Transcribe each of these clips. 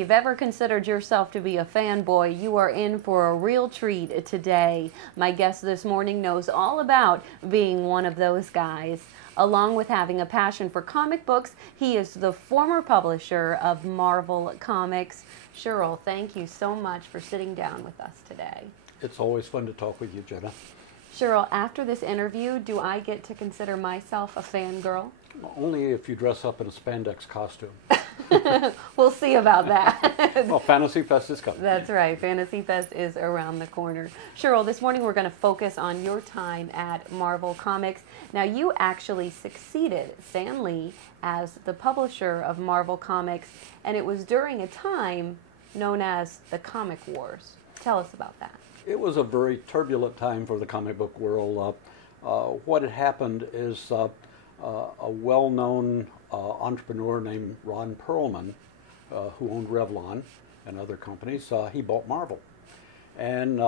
you've ever considered yourself to be a fanboy, you are in for a real treat today. My guest this morning knows all about being one of those guys. Along with having a passion for comic books, he is the former publisher of Marvel Comics. Cheryl, thank you so much for sitting down with us today. It's always fun to talk with you, Jenna. Cheryl, after this interview, do I get to consider myself a fangirl? Only if you dress up in a spandex costume. We'll see about that. Well, Fantasy Fest is coming. That's right. Fantasy Fest is around the corner. Cheryl, this morning we're going to focus on your time at Marvel Comics. Now, you actually succeeded Stan Lee as the publisher of Marvel Comics, and it was during a time known as the Comic Wars. Tell us about that. It was a very turbulent time for the comic book world. What had happened is a well-known entrepreneur named Ron Perlman, who owned Revlon and other companies, he bought Marvel. And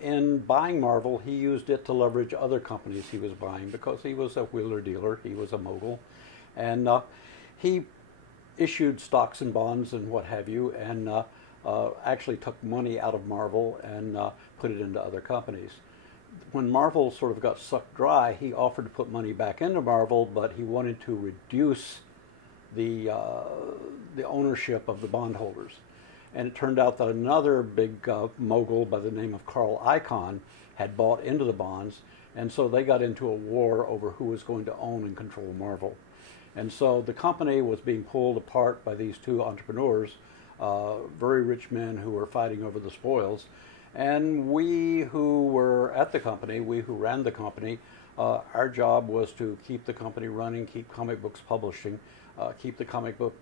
in buying Marvel, he used it to leverage other companies he was buying because he was a wheeler dealer, he was a mogul. And he issued stocks and bonds and what have you, and actually took money out of Marvel and put it into other companies. When Marvel sort of got sucked dry, he offered to put money back into Marvel, but he wanted to reduce the ownership of the bondholders. And it turned out that another big mogul by the name of Carl Icahn had bought into the bonds, and so they got into a war over who was going to own and control Marvel. And so the company was being pulled apart by these two entrepreneurs, very rich men who were fighting over the spoils. And we who were at the company, we who ran the company, our job was to keep the company running, keep comic books publishing, keep the comic book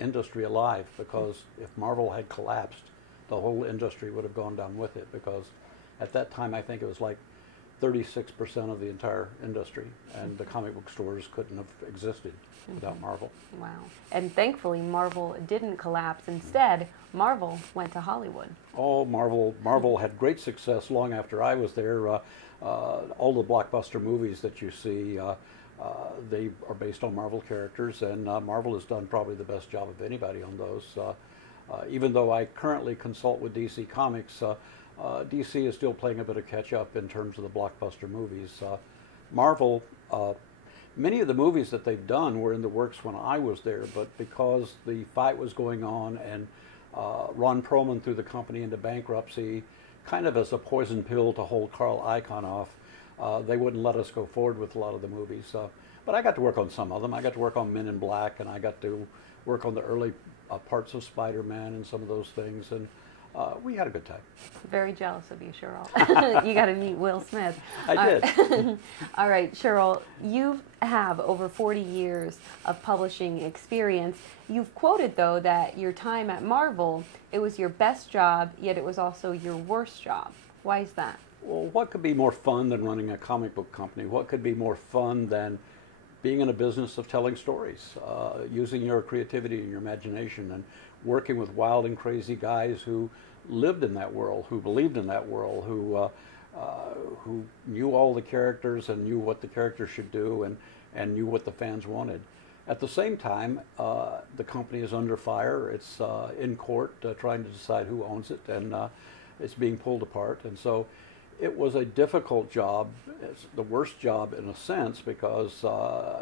industry alive, because if Marvel had collapsed, the whole industry would have gone down with it, because at that time I think it was like 36% of the entire industry, and the comic book stores couldn't have existed without Marvel. Wow. And thankfully Marvel didn't collapse. Instead, Marvel went to Hollywood. Oh, Marvel had great success long after I was there. All the blockbuster movies that you see, they are based on Marvel characters, and Marvel has done probably the best job of anybody on those. Even though I currently consult with DC Comics, DC is still playing a bit of catch up in terms of the blockbuster movies. Marvel, many of the movies that they've done were in the works when I was there, but because the fight was going on and Ron Perlman threw the company into bankruptcy, kind of as a poison pill to hold Carl Icahn off, they wouldn't let us go forward with a lot of the movies. But I got to work on some of them. I got to work on Men in Black, and I got to work on the early parts of Spider-Man and some of those things, and we had a good time. Very jealous of you, Cheryl. You got to meet Will Smith. I did. All right, Cheryl, you have over 40 years of publishing experience. You've quoted, though, that your time at Marvel, it was your best job, yet it was also your worst job. Why is that? Well, what could be more fun than running a comic book company? What could be more fun than being in a business of telling stories, using your creativity and your imagination, and working with wild and crazy guys who lived in that world, who believed in that world, who knew all the characters and knew what the characters should do, and knew what the fans wanted. At the same time, the company is under fire. It's in court trying to decide who owns it, and it's being pulled apart. And so it was a difficult job. It's the worst job in a sense, because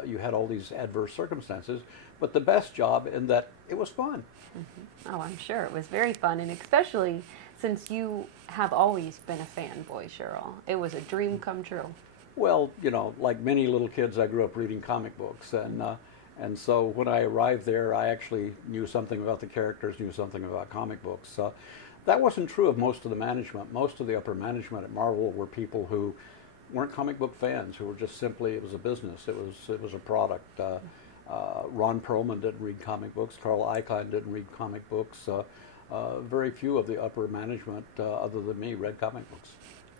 you had all these adverse circumstances, but the best job in that it was fun. Oh, I'm sure it was very fun, and especially since you have always been a fanboy, Cheryl. It was a dream come true. Well, you know, like many little kids, I grew up reading comic books, and so when I arrived there, I actually knew something about the characters, knew something about comic books. That wasn't true of most of the management. Most of the upper management at Marvel were people who weren't comic book fans, who were just simply, it was a business, it was a product. Ron Perlman didn't read comic books. Carl Icahn didn't read comic books. Very few of the upper management, other than me, read comic books.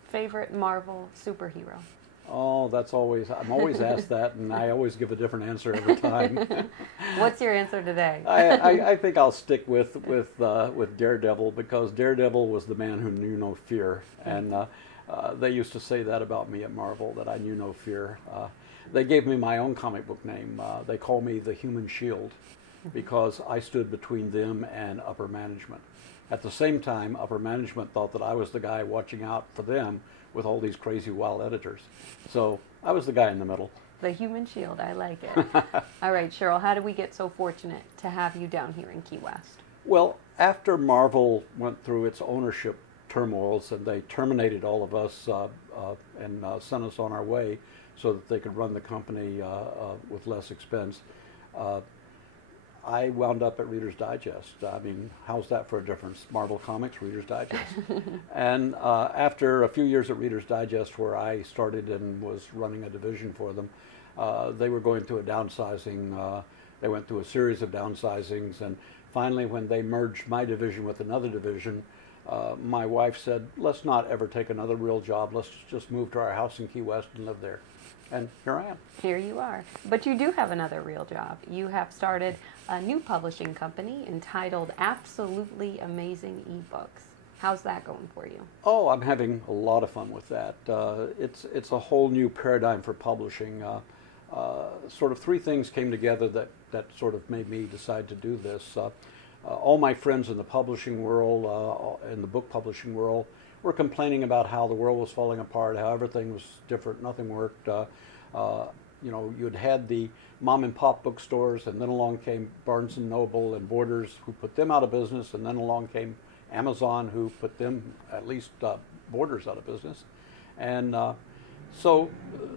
Favorite Marvel superhero? Oh, I'm always asked that, and I always give a different answer every time. What's your answer today? I think I'll stick with Daredevil, because Daredevil was the man who knew no fear, and they used to say that about me at Marvel, that I knew no fear. They gave me my own comic book name. They call me the Human Shield, because I stood between them and upper management. At the same time, upper management thought that I was the guy watching out for them with all these crazy wild editors. So I was the guy in the middle. The human shield, I like it. All right, Cheryl, how did we get so fortunate to have you down here in Key West? Well, after Marvel went through its ownership turmoils and they terminated all of us and sent us on our way so that they could run the company with less expense, I wound up at Reader's Digest. I mean, how's that for a difference? Marvel Comics, Reader's Digest. And after a few years at Reader's Digest, where I started and was running a division for them, they were going through a downsizing. They went through a series of downsizings, and finally, when they merged my division with another division, my wife said, let's not ever take another real job. Let's just move to our house in Key West and live there. And here I am. Here you are. But you do have another real job. You have started a new publishing company entitled Absolutely Amazing eBooks. How's that going for you? Oh, I'm having a lot of fun with that. It's a whole new paradigm for publishing. Sort of three things came together that sort of made me decide to do this. All my friends in the publishing world, in the book publishing world, were complaining about how the world was falling apart, how everything was different, nothing worked. You know, you'd had the mom and pop bookstores, and then along came Barnes and Noble and Borders, who put them out of business, and then along came Amazon, who put them, at least Borders, out of business. And so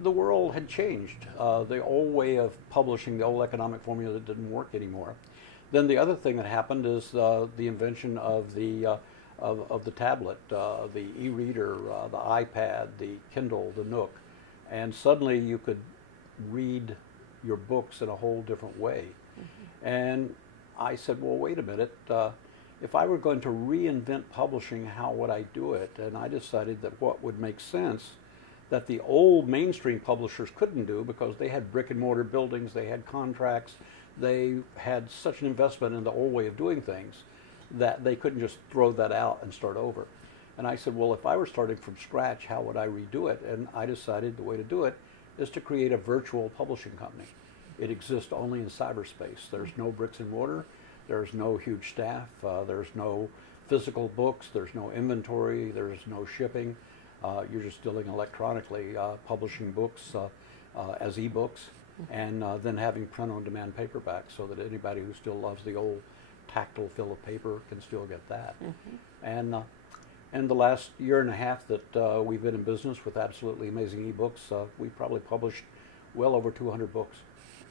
the world had changed. The old way of publishing, the old economic formula, didn't work anymore. Then the other thing that happened is the invention of the tablet, the e-reader, the iPad, the Kindle, the Nook, and suddenly you could read your books in a whole different way. Mm-hmm. And I said, well, wait a minute. If I were going to reinvent publishing, how would I do it? And I decided that what would make sense that the old mainstream publishers couldn't do, because they had brick and mortar buildings, they had contracts, they had such an investment in the old way of doing things that they couldn't just throw that out and start over. And I said, well, if I were starting from scratch, how would I redo it? And I decided the way to do it is to create a virtual publishing company. It exists only in cyberspace. There's no bricks and mortar, there's no huge staff, there's no physical books, there's no inventory, there's no shipping. You're just dealing electronically, publishing books as e-books, and then having print-on-demand paperbacks, so that anybody who still loves the old tactile feel of paper can still get that. Mm-hmm. And the last year and a half that we've been in business with Absolutely Amazing eBooks, we probably published well over 200 books.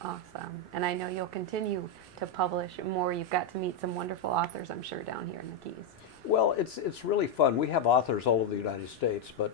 Awesome. And I know you'll continue to publish more. You've got to meet some wonderful authors, I'm sure, down here in the Keys. Well, it's really fun. We have authors all over the United States, but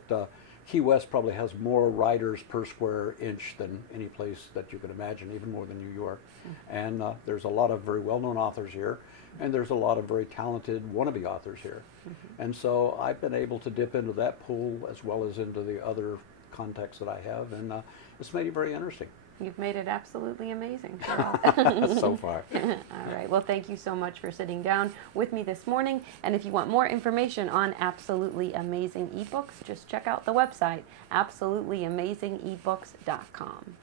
Key West probably has more writers per square inch than any place that you could imagine, even more than New York. Mm-hmm. And there's a lot of very well-known authors here, and there's a lot of very talented wannabe authors here. Mm-hmm. And so I've been able to dip into that pool as well as into the other contacts that I have, and it's made it very interesting. You've made it absolutely amazing, Cheryl. So far. All right. Well, thank you so much for sitting down with me this morning. And if you want more information on Absolutely Amazing eBooks, just check out the website, absolutelyamazingebooks.com.